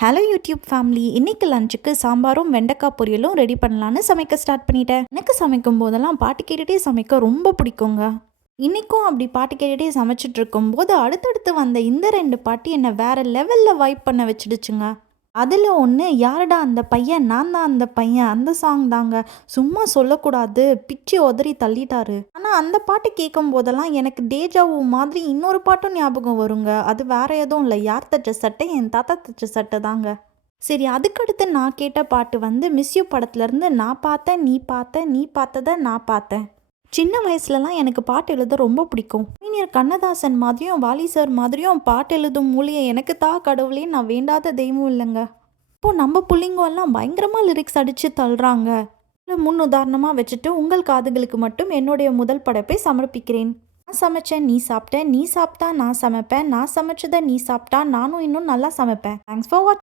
Hello YouTube family, இன்னைக்கு லஞ்சுக்கு சாம்பாரும் வெண்டைக்காய் பொரியலும் ரெடி பண்ணலான்னு சமைக்க ஸ்டார்ட் பண்ணிட்டேன். எனக்கு சமைக்கும் போதெல்லாம் பாட்டு கேட்டுகிட்டே சமைக்க ரொம்ப பிடிக்குங்க. இன்றைக்கும் அப்படி பாட்டு கேட்டுகிட்டே சமைச்சிட்டு இருக்கும்போது அடுத்தடுத்து வந்த இந்த 2 பாட்டு என்னை வேற லெவலில் வைப் பண்ண வச்சிடுச்சுங்க. அதில் ஒன்று, யாரடா அந்த பையன், நான் தான் அந்த பையன், அந்த சாங் தாங்க. சும்மா சொல்லக்கூடாது, பிச்சு உதறி தள்ளிட்டாரு. ஆனால் அந்த பாட்டு கேட்கும் போதெல்லாம் எனக்கு டேஜாவு மாதிரி இன்னொரு பாட்டும் ஞாபகம் வருங்க. அது வேற எதுவும் இல்லை, யார் தச்ச சட்டை, என் தாத்தா தச்ச சட்டை தாங்க. சரி, அதுக்கடுத்து நான் கேட்ட பாட்டு வந்து மிஸ் யூ படத்துலேருந்து நான் பார்த்தேன் நீ பார்த்த, நீ பார்த்ததை நான் பார்த்தேன். சின்ன வயசுலலாம் எனக்கு பாட்டு எழுத ரொம்ப பிடிக்கும். கவிஞர் கண்ணதாசன் மாதிரியும் வாலி சார் மாதிரியும் பாட்டு எழுதும் மூலியை எனக்கு கடவுளே, நான் வேண்டாத தெய்வம் இல்லைங்க. இப்போது நம்ம புள்ளிங்கெல்லாம் பயங்கரமாக லிரிக்ஸ் அடித்து தள்ளுறாங்க. முன் உதாரணமாக வச்சுட்டு உங்கள் காதுகளுக்கு மட்டும் என்னுடைய முதல் படைப்பை சமர்ப்பிக்கிறேன். நான் சமைச்சேன் நீ சாப்பிட்ட, நீ சாப்பிட்டா நான் சமைப்பேன், நான் சமைச்சதை நீ சாப்பிட்டா நானும் இன்னும் நல்லா சமைப்பேன். தேங்க்ஸ் ஃபார் வாட்சிங்.